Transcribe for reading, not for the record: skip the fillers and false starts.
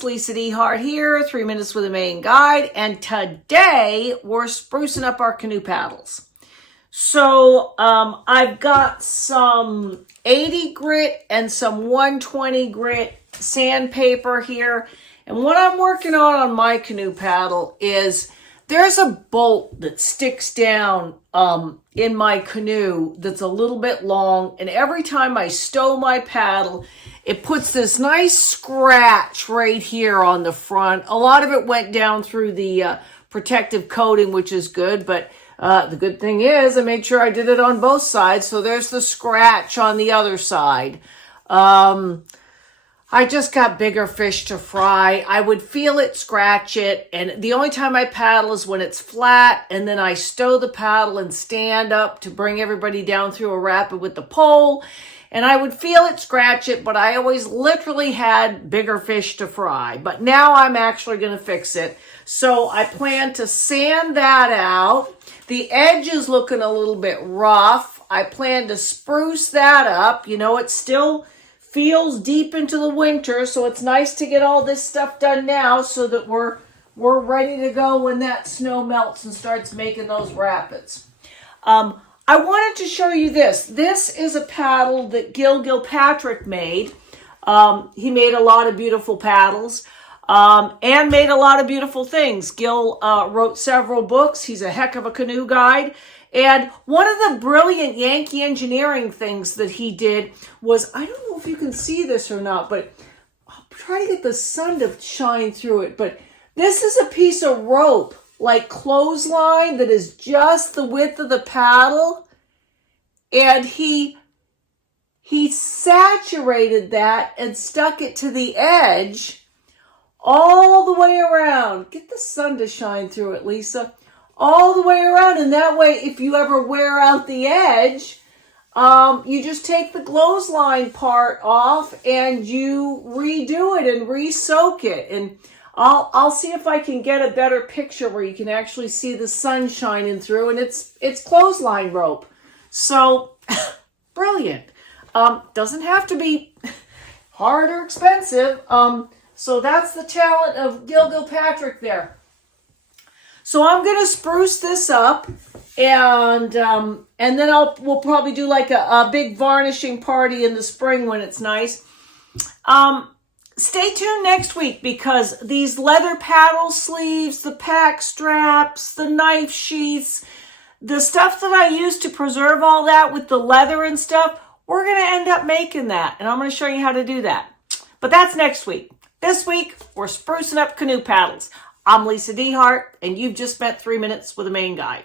guys, Lisa DeHart here, 3 Minutes with a Maine Guide, and today we're sprucing up our canoe paddles. So I've got some 80 grit and some 120 grit sandpaper here, and what I'm working on my canoe paddle is there's a bolt that sticks down in my canoe that's a little bit long, and every time I stow my paddle, it puts this nice scratch right here on the front. A lot of it went down through the protective coating, which is good, but the good thing is I made sure I did it on both sides, so there's the scratch on the other side. I just got bigger fish to fry. I would feel it, scratch it, and the only time I paddle is when it's flat, and then I stow the paddle and stand up to bring everybody down through a rapid with the pole, and I would feel it, scratch it, but I always literally had bigger fish to fry. But now I'm actually going to fix it. So I plan to sand that out. The edge is looking a little bit rough. I plan to spruce that up. You know, it still feels deep into the winter, so it's nice to get all this stuff done now so that we're ready to go when that snow melts and starts making those rapids. I wanted to show you this. This is a paddle that Gilpatrick made. He made a lot of beautiful paddles and made a lot of beautiful things. Gil wrote several books. He's a heck of a canoe guide. And one of the brilliant Yankee engineering things that he did was, I don't know if you can see this or not, but I'll try to get the sun to shine through it. But this is a piece of rope, like clothesline, that is just the width of the paddle. And he saturated that and stuck it to the edge all the way around. Get the sun to shine through it, Lisa. All the way around, and that way, if you ever wear out the edge, you just take the clothesline part off and you redo it and re-soak it. And I'll see if I can get a better picture where you can actually see the sun shining through, and it's clothesline rope. So brilliant. Doesn't have to be hard or expensive. So that's the talent of Gilpatrick there. So I'm going to spruce this up, and then we'll probably do like a big varnishing party in the spring when it's nice. Stay tuned next week, because these leather paddle sleeves, the pack straps, the knife sheaths, the stuff that I use to preserve all that with the leather and stuff, we're going to end up making that, and I'm going to show you how to do that. But that's next week. This week, we're sprucing up canoe paddles. I'm Lisa DeHart, and you've just spent 3 minutes with a Maine Guide.